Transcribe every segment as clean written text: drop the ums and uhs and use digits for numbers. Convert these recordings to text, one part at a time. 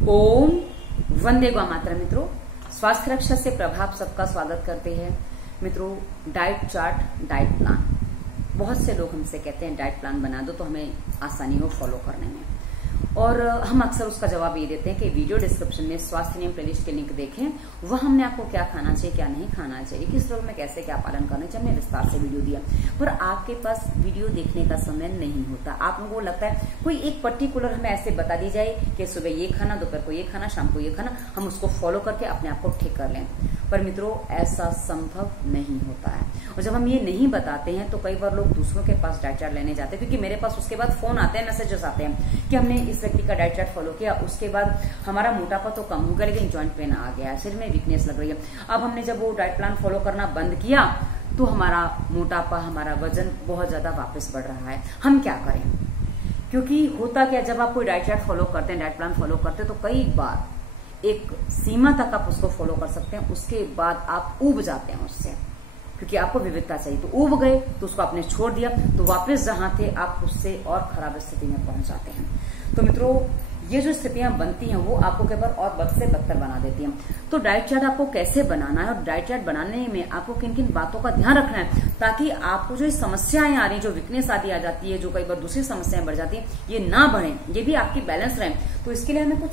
ओम वंदे गौ मातरम। मित्रों, स्वास्थ्य रक्षा से प्रभाव सबका स्वागत करते हैं। मित्रों, डाइट चार्ट, डाइट प्लान, बहुत से लोग हमसे कहते हैं डाइट प्लान बना दो तो हमें आसानी हो फॉलो करने में, और हम अक्सर उसका जवाब ये देते हैं कि वीडियो डिस्क्रिप्शन में स्वास्थ्य नियम प्लेलिस्ट के लिंक देखें, वह हमने आपको क्या खाना चाहिए क्या नहीं खाना चाहिए, किस रोग में कैसे क्या पालन करना चाहिए, हमने विस्तार से वीडियो दिया। पर आपके पास वीडियो देखने का समय नहीं होता। आप लोगों को लगता है कोई एक पर्टिकुलर हमें ऐसे बता दी जाए कि सुबह ये खाना, दोपहर को ये खाना, शाम को ये खाना, हम उसको फॉलो करके अपने आप को ठीक कर लें। पर मित्रों, ऐसा संभव नहीं होता है। और जब हम ये नहीं बताते हैं तो कई बार लोग दूसरों के पास डाइट चार्ट लेने जाते हैं, क्योंकि मेरे पास उसके बाद फोन आते हैं, मैसेजेस आते हैं कि हमने इस व्यक्ति का डाइट चार्ट फॉलो किया, उसके बाद हमारा मोटापा तो कम हो गया लेकिन जॉइंट पेन आ गया, शरीर में वीकनेस लग रही है। अब हमने जब वो डाइट प्लान फॉलो करना बंद किया तो हमारा मोटापा, हमारा वजन बहुत ज्यादा वापस बढ़ रहा है। हम क्या करें? क्योंकि होता क्या, जब आप कोई डाइट चार्ट फॉलो करते हैं, डाइट प्लान फॉलो करते हैं, तो कई बार एक सीमा तक आप उसको फॉलो कर सकते हैं, उसके बाद आप ऊब जाते हैं उससे, क्योंकि आपको विविधता चाहिए। तो ऊब गए तो उसको आपने छोड़ दिया, तो वापस जहां थे आप उससे और खराब स्थिति में पहुंच जाते हैं। तो मित्रों, ये जो स्थितियां बनती हैं वो आपको कई बार और बद से बदतर बना देती हैं। तो डाइट चार्ट आपको कैसे बनाना है और डाइट चार्ट बनाने में आपको किन किन बातों का ध्यान रखना है, ताकि आपको जो समस्याएं आ रही, जो वीकनेस आदि आ जाती है, जो कई बार दूसरी समस्याएं बढ़ जाती है, ये ना बढ़े, ये भी आपकी बैलेंस रहे। तो इसके लिए हमें कुछ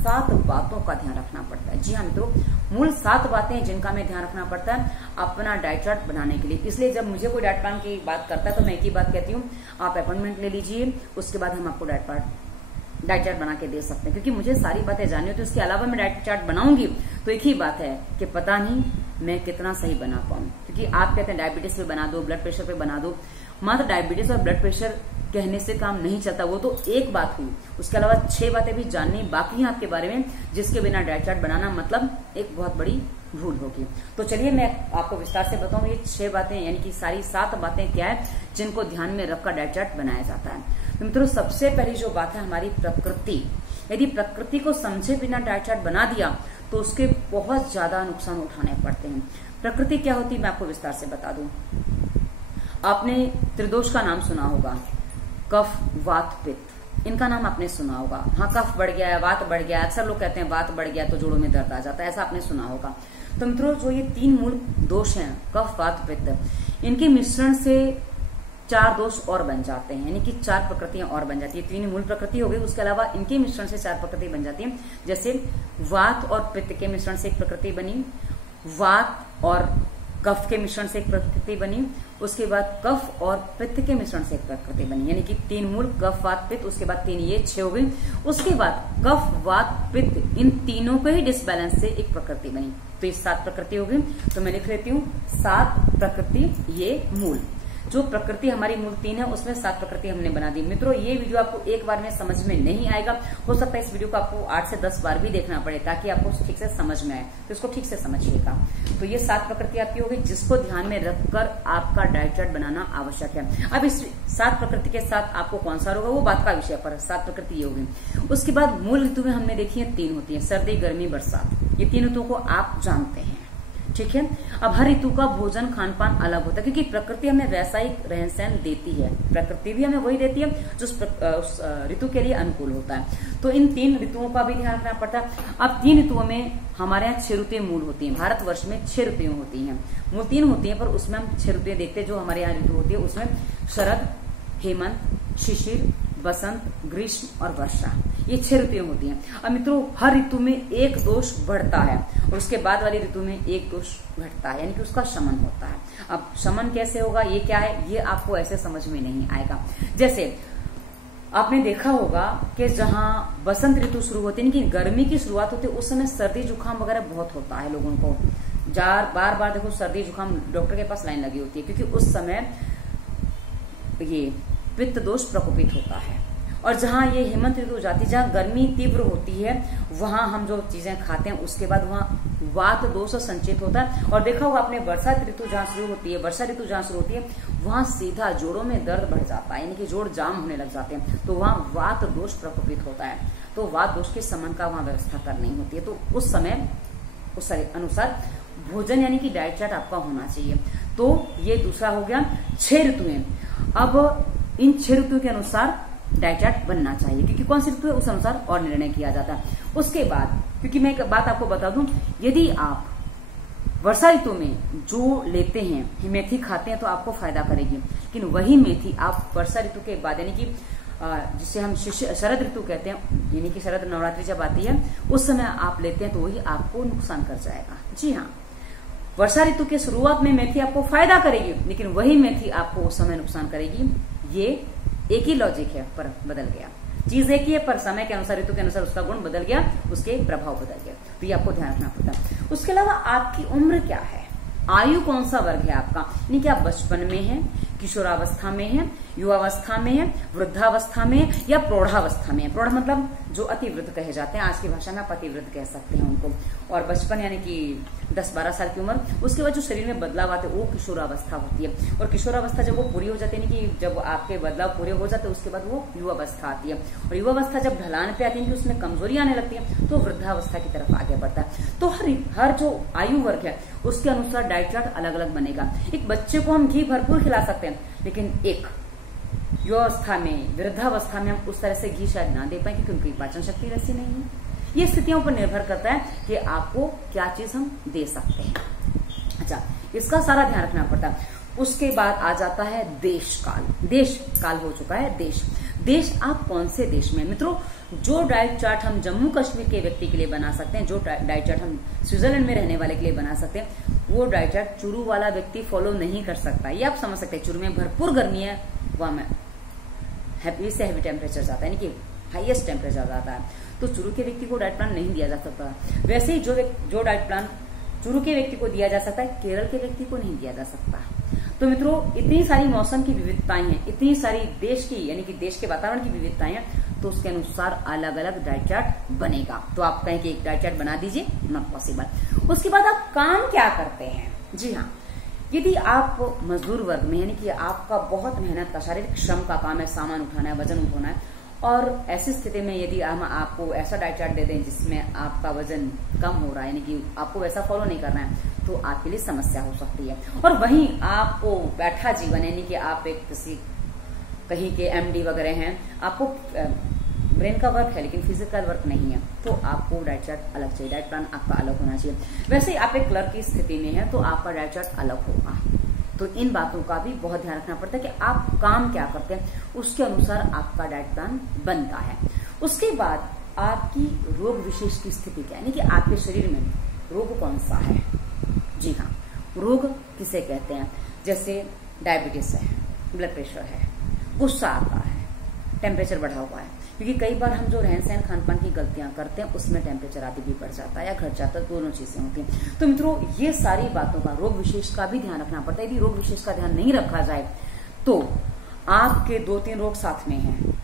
7 बातों का ध्यान रखना पड़ता है। जी हाँ मित्रों, मूल 7 बातें जिनका हमें ध्यान रखना पड़ता है अपना डाइट चार्ट बनाने के लिए। इसलिए जब मुझे कोई डाइट प्लान की बात करता है तो मैं एक ही बात कहती हूँ, आप अपॉइंटमेंट ले लीजिए, उसके बाद हम आपको डाइट चार्ट बना के दे सकते हैं। क्योंकि मुझे सारी बातें जाननी होती है, उसके अलावा मैं डाइट चार्ट बनाऊंगी तो एक ही बात है कि पता नहीं मैं कितना सही बना पाऊं। क्योंकि आप कहते हैं डायबिटीज पे बना दो, ब्लड प्रेशर पे बना दो, मात्र डायबिटीज और ब्लड प्रेशर कहने से काम नहीं चलता। वो तो एक बात हुई, उसके अलावा 6 बातें भी जाननी बाकी हैं आपके बारे में, जिसके बिना डाइट चार्ट बनाना मतलब एक बहुत बड़ी भूल होगी। तो चलिए मैं आपको विस्तार से बताऊं ये 6 बातें, यानी कि सारी 7 बातें क्या है जिनको ध्यान में रखकर डाइट चार्ट बनाया जाता है। तो मित्रों, सबसे पहली जो बात है हमारी प्रकृति। यदि प्रकृति को समझे बिना डाइट चार्ट बना दिया तो उसके बहुत ज्यादा नुकसान उठाने पड़ते हैं। प्रकृति क्या होती है मैं आपको विस्तार से बता दूं। आपने त्रिदोष का नाम सुना होगा, कफ, वात, पित्त, इनका नाम आपने सुना होगा। हाँ, कफ बढ़ गया है, वात बढ़ गया है, अक्सर लोग कहते हैं वात बढ़ गया तो जोड़ों में दर्द आ जाता है, ऐसा आपने सुना होगा। तो मित्रों, जो ये 3 मूल दोष हैं, कफ, वात, पित्त, इनके मिश्रण से 4 दोष और बन जाते हैं, यानी कि 4 प्रकृतियां और बन जाती है। 3 मूल प्रकृति हो गई, उसके अलावा इनके मिश्रण से 4 प्रकृति बन जाती है। जैसे वात और पित्त के मिश्रण से एक प्रकृति बनी, वात और कफ के मिश्रण से एक प्रकृति बनी, उसके बाद कफ और पित्त के मिश्रण से एक प्रकृति बनी, यानी कि 3 मूल, कफ, वात, पित्त, उसके बाद 3 ये 6 हो गई। उसके बाद कफ, वात, पित्त, इन तीनों के ही डिसबैलेंस से एक प्रकृति बनी, तो ये 7 प्रकृति हो गई। तो मैं लिख लेती हूँ 7 प्रकृति, ये मूल। जो प्रकृति हमारी मूल 3 है उसमें 7 प्रकृति हमने बना दी। मित्रों, ये वीडियो आपको एक बार में समझ में नहीं आएगा, हो सकता है इस वीडियो को आपको 8 से 10 बार भी देखना पड़े ताकि आपको ठीक से समझ में आए, तो इसको ठीक से समझिएगा। तो ये 7 प्रकृति आपकी होगी, जिसको ध्यान में रखकर आपका डाइट चार्ट बनाना आवश्यक है। अब इस 7 प्रकृति के साथ आपको कौन सा रोग है वो बात का विषय पर, 7 प्रकृति ये होगी। उसके बाद मूल ऋतु में हमने देखी है 3 होती है, सर्दी, गर्मी, बरसात। ये 3 ऋतुओं को आप जानते हैं, ठीक है। अब हर ऋतु का भोजन खान पान अलग होता है, क्योंकि प्रकृति हमें वैसा ही रहन सहन देती है, प्रकृति भी हमें वही देती है जो उस ऋतु के लिए अनुकूल होता है। तो इन 3 ऋतुओं का भी ध्यान रखना पड़ता है। अब 3 ऋतुओं में हमारे यहाँ 6 ऋतुएं मूल होती हैं। भारतवर्ष में 6 ऋतुएं होती हैं, मूल 3 होती हैं, पर उसमें हम 6 ऋतुएं देखते हैं। जो हमारे यहाँ ऋतु होती है उसमें शरद, हेमंत, शिशिर, बसंत, ग्रीष्म और वर्षा, ये 6 ऋतुएं होती हैं। अब मित्रों, हर ऋतु में एक दोष बढ़ता है और उसके बाद वाली ऋतु में एक दोष घटता है, यानी कि उसका शमन होता है। अब शमन कैसे होगा, ये क्या है, ये आपको ऐसे समझ में नहीं आएगा। जैसे आपने देखा होगा कि जहां बसंत ऋतु शुरू होती है, यानी कि गर्मी की शुरुआत होती है, उस समय सर्दी जुकाम वगैरह बहुत होता है लोगों को। बार बार देखो सर्दी जुकाम, डॉक्टर के पास लाइन लगी होती है, क्योंकि उस समय ये पित्त दोष प्रकोपित होता है। और जहां ये हेमंत ऋतु जाती है, जहां गर्मी तीव्र होती है, वहां हम जो चीजें खाते हैं उसके बाद वहां वात दोष संचित होता है। और देखा होगा आपने वर्षा ऋतु जहां शुरू होती है, वर्षा ऋतु जहां शुरू होती है, वहां सीधा जोड़ों में दर्द बढ़ जाता है, यानी कि जोड़ जाम होने लग जाते हैं, तो वहां वात दोष प्रकोपित होता है। तो वात दोष के समन का वहां व्यवस्था करनी होती है। तो उस समय उस अनुसार भोजन यानी कि डाइट चार्ट आपका होना चाहिए। तो ये दूसरा हो गया 6 ऋतुएं। अब इन 6 ऋतुओं के अनुसार डाइट चार्ट बनना चाहिए, क्योंकि कौन सी ऋतु है उस अनुसार और निर्णय किया जाता है। उसके बाद, क्योंकि मैं एक बात आपको बता दूं, यदि आप वर्षा ऋतु में जो लेते हैं मेथी खाते हैं तो आपको फायदा करेगी, लेकिन वही मेथी आप वर्षा ऋतु के बाद यानी कि जिसे हम शरद ऋतु कहते हैं, यानी कि शरद नवरात्रि जब आती है उस समय आप लेते हैं तो वही आपको नुकसान कर जाएगा। जी हाँ, वर्षा ऋतु के शुरुआत में मेथी आपको फायदा करेगी, लेकिन वही मेथी आपको उस समय नुकसान करेगी। ये एक ही लॉजिक है पर बदल गया, चीज एक ही है पर समय के अनुसार, ऋतु के अनुसार उसका गुण बदल गया, उसके प्रभाव बदल गया। तो ये आपको ध्यान रखना पड़ता है। उसके अलावा आपकी उम्र क्या है, आयु कौन सा वर्ग है आपका, यानी कि आप बचपन में हैं, किशोरावस्था में हैं, युवावस्था में हैं, वृद्धावस्था में हैं या प्रौढ़ावस्था में है। प्रौढ़ मतलब जो अतिवृद्ध कहे जाते हैं, आज की भाषा में आप अतिवृद्ध कह सकते हैं उनको। और बचपन यानी कि 10-12 साल की उम्र, उसके बाद जो शरीर में बदलाव आते हैं वो किशोरावस्था होती है। और किशोरावस्था जब वो पूरी हो जाती है, यानी कि जब आपके बदलाव पूरे हो जाते हैं उसके बाद वो युवावस्था आती है। और युवावस्था जब ढलान पे आती है, उसमें कमजोरी आने लगती है, तो वृद्धावस्था की तरफ आगे बढ़ता है। तो हर जो आयु वर्ग है उसके अनुसार डाइट चार्ट अलग अलग बनेगा। एक बच्चे को हम घी भरपूर खिला सकते हैं, लेकिन एक युवावस्था में, वृद्धावस्था में हम उस तरह से घी शायद ना दे पाए, क्योंकि उनकी पाचन शक्ति वैसी नहीं है। ये स्थितियों पर निर्भर करता है कि आपको क्या चीज हम दे सकते हैं। अच्छा, इसका सारा ध्यान रखना पड़ता है। उसके बाद आ जाता है देश काल। देश काल हो चुका है। देश आप कौन से देश में, मित्रों जो डाइट चार्ट हम जम्मू कश्मीर के व्यक्ति के लिए बना सकते हैं, जो डाइट चार्ट हम स्विट्जरलैंड में रहने वाले के लिए बना सकते हैं, वो डाइट चार्ट चुरू वाला व्यक्ति फॉलो नहीं कर सकता। ये आप समझ सकते हैं। चुरू में भरपूर गर्मी है, वहां में हैवी से हैवी टेम्परेचर जाता है, यानी कि हाईएस्ट टेम्परेचर जाता है, तो चुरू के व्यक्ति को डाइट प्लान नहीं दिया जा सकता। वैसे ही जो डाइट प्लान चुरू के व्यक्ति को दिया जा सकता है, केरल के व्यक्ति को नहीं दिया जा सकता। तो मित्रों, इतनी सारी मौसम की विविधताएं हैं, इतनी सारी देश की यानी कि देश के वातावरण की विविधताएं हैं, तो उसके अनुसार अलग अलग डाइट चार्ट बनेगा। तो आप कहें कि एक डाइट चार्ट बना दीजिए, नॉट पॉसिबल। उसके बाद आप काम क्या करते हैं। जी हाँ, यदि आप मजदूर वर्ग में, यानी कि आपका बहुत मेहनत का, शारीरिक श्रम का काम है, सामान उठाना है, वजन उठाना है, और ऐसी स्थिति में यदि हम आपको ऐसा डाइट चार्ट दे दें जिसमें आपका वजन कम हो रहा है, यानी कि आपको वैसा फॉलो नहीं करना है, तो आपके लिए समस्या हो सकती है। और वहीं आपको बैठा जीवन, यानी कि आप एक किसी कहीं के MD वगैरह हैं, आपको ब्रेन का वर्क है लेकिन फिजिकल वर्क नहीं है, तो आपको डाइट चार्ट अलग चाहिए, डाइट प्लान आपका अलग होना चाहिए। वैसे ही आप एक क्लर्क की स्थिति में है तो आपका डाइट चार्ट अलग होगा। तो इन बातों का भी बहुत ध्यान रखना पड़ता है कि आप काम क्या करते हैं, उसके अनुसार आपका डाइट प्लान बनता है। उसके बाद आपकी रोग विशेष की स्थिति क्या है, यानी कि आपके शरीर में रोग कौन सा है। जी हाँ, रोग किसे कहते हैं, जैसे डायबिटीज है, ब्लड प्रेशर है, गुस्सा आता है, टेम्परेचर बढ़ा हुआ है, क्योंकि कई बार हम जो रहन सहन खान पान की गलतियां करते हैं उसमें टेम्परेचर आदि भी बढ़ जाता है या घट जाता है, दोनों चीजें होती हैं। तो मित्रों, ये सारी बातों का, रोग विशेष का भी ध्यान रखना पड़ता है। यदि रोग विशेष का ध्यान नहीं रखा जाए तो आपके 2-3 रोग साथ में हैं।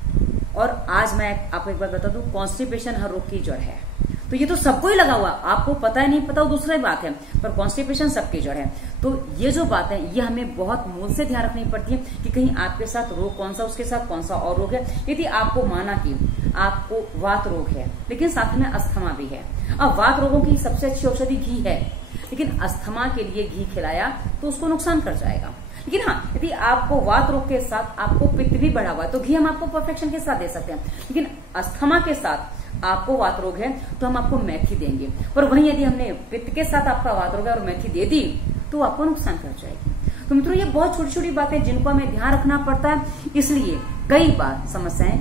और आज मैं आपको एक बात बता दूं, कॉन्स्टिपेशन हर रोग की जड़ है। तो ये तो सबको ही लगा हुआ, आपको पता है नहीं पता वो दूसरी बात है, पर कॉन्स्टिपेशन सबकी जड़ है। तो ये जो बात है ये हमें बहुत मूल से ध्यान रखनी पड़ती है कि कहीं आपके साथ रोग कौन सा, उसके साथ कौन सा और रोग है। यदि आपको माना कि आपको वात रोग है लेकिन साथ में अस्थमा भी है, अब वात रोगों की सबसे अच्छी औषधि घी है, लेकिन अस्थमा के लिए घी खिलाया तो उसको नुकसान कर जाएगा। लेकिन हाँ, यदि आपको वात रोग के साथ आपको पित्त भी बढ़ा हुआ है तो घी हम आपको परफेक्शन के साथ दे सकते हैं, लेकिन अस्थमा के साथ आपको वात रोग है तो हम आपको मेथी देंगे। और वहीं यदि हमने पित्त के साथ आपका वात रोग है और मेथी दे दी तो आपको नुकसान कर जाएगी। तो मित्रों, ये बहुत छोटी छोटी बातें जिनको हमें ध्यान रखना पड़ता है, इसलिए कई बार समस्याएं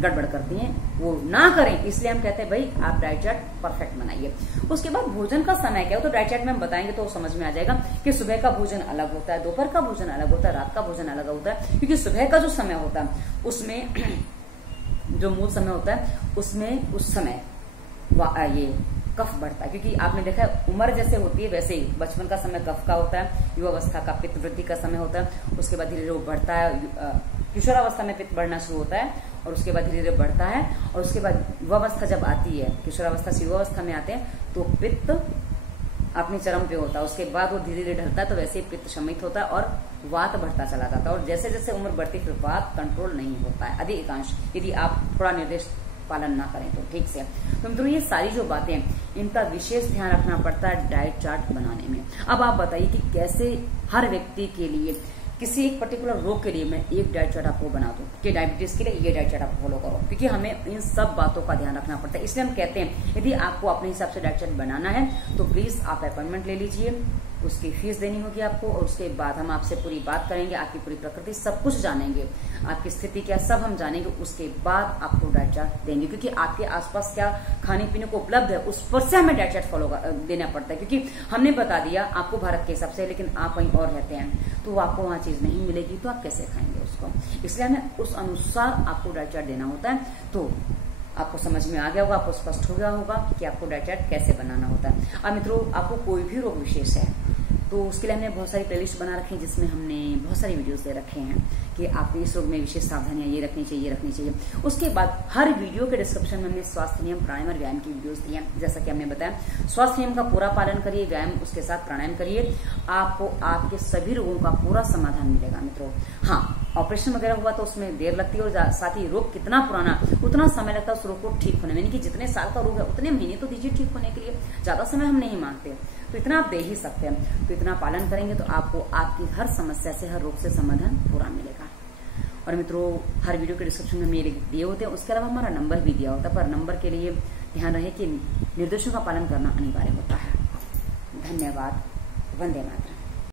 गड़बड़ करती हैं, वो ना करें। इसलिए हम कहते हैं भाई आप डाइट चार्ट परफेक्ट बनाइए। उसके बाद भोजन का समय क्या हो तो डाइट चार्ट में हम बताएंगे तो समझ में आ जाएगा कि सुबह का भोजन अलग होता है, दोपहर का भोजन अलग होता है, रात का भोजन अलग होता है। क्योंकि सुबह का जो समय होता है उसमें जो मूल समय होता है उसमें उस समय ये कफ बढ़ता है, क्योंकि आपने देखा है उम्र जैसे होती है वैसे ही बचपन का समय कफ का होता है, युवावस्था का पित्त वृद्धि का समय होता है, उसके बाद धीरे धीरे वो बढ़ता है, किशोरावस्था में पित्त बढ़ना शुरू होता है और उसके बाद धीरे धीरे बढ़ता है, और उसके बाद युवावस्था जब आती है, किशोरावस्था से युवावस्था में आते हैं तो पित्त अपनी चरम पे होता है, उसके बाद वो धीरे धीरे ढलता है, तो वैसे ही पित्त शमित होता है और वात बढ़ता चला जाता है। और जैसे जैसे उम्र बढ़ती फिर वात कंट्रोल नहीं होता है अधिकांश, यदि आप थोड़ा निर्देश पालन ना करें तो ठीक से। तो मित्रों, ये सारी जो बातें इनका विशेष ध्यान रखना पड़ता है डाइट चार्ट बनाने में। अब आप बताइए कि कैसे हर व्यक्ति के लिए किसी एक पर्टिकुलर रोग के लिए मैं एक डाइट चार्ट आपको बना दूं कि डायबिटीज के लिए ये डाइट चार्ट आप फॉलो करो, क्योंकि हमें इन सब बातों का ध्यान रखना पड़ता है। इसलिए हम कहते हैं यदि आपको अपने हिसाब से डाइट चार्ट बनाना है तो प्लीज आप अपॉइंटमेंट ले लीजिए, उसकी फीस देनी होगी आपको, और उसके बाद हम आपसे पूरी बात करेंगे, आपकी पूरी प्रकृति सब कुछ जानेंगे, आपकी स्थिति क्या सब हम जानेंगे, उसके बाद आपको डाइट चार्ट देंगे। क्योंकि आपके आसपास क्या खाने पीने को उपलब्ध है उस पर से हमें डाइट चार्ट फॉलो देना पड़ता है, क्योंकि हमने बता दिया आपको भारत के हिसाब से, लेकिन आप कहीं और रहते हैं तो आपको वहां चीज नहीं मिलेगी तो आप कैसे खाएंगे उसको। इसलिए हमें उस अनुसार आपको डाइट चार्ट देना होता है। तो आपको समझ में आ गया होगा, आपको स्पष्ट हो गया होगा कि आपको डाइट चार्ट कैसे बनाना होता है। अब मित्रों, आपको कोई भी रोग विशेष है तो उसके लिए हमने बहुत सारी प्लेलिस्ट बना रखी है, जिसमें हमने बहुत सारी वीडियोस दे रखे हैं कि आपको इस रोग में विशेष सावधानियां ये रखनी चाहिए। उसके बाद हर वीडियो के डिस्क्रिप्शन में हमने स्वास्थ्य नियम, प्राणायाम और व्यायाम की वीडियोस दी हैं। जैसा कि हमने बताया, स्वास्थ्य नियम का पूरा पालन करिए, व्यायाम उसके साथ प्राणायाम करिए, आपको आपके सभी रोगों का पूरा समाधान मिलेगा मित्रों। हाँ, ऑपरेशन वगैरह हुआ तो उसमें देर लगती है, और साथ ही रोग कितना पुराना उतना समय लगता है उस रोग को ठीक होने में। यानी कि जितने साल का रोग है उतने महीने तो दीजिए ठीक होने के लिए, ज्यादा समय हम नहीं मांगते, तो इतना आप दे ही सकते हैं। तो इतना पालन करेंगे तो आपको आपकी हर समस्या से, हर रोग से समाधान पूरा मिलेगा। और मित्रों, हर वीडियो के डिस्क्रिप्शन में मेरे दिए होते हैं, उसके अलावा हमारा नंबर भी दिया होता है, पर नंबर के लिए ध्यान रहे कि निर्देशों का पालन करना अनिवार्य होता है। धन्यवाद। वंदे मातरम।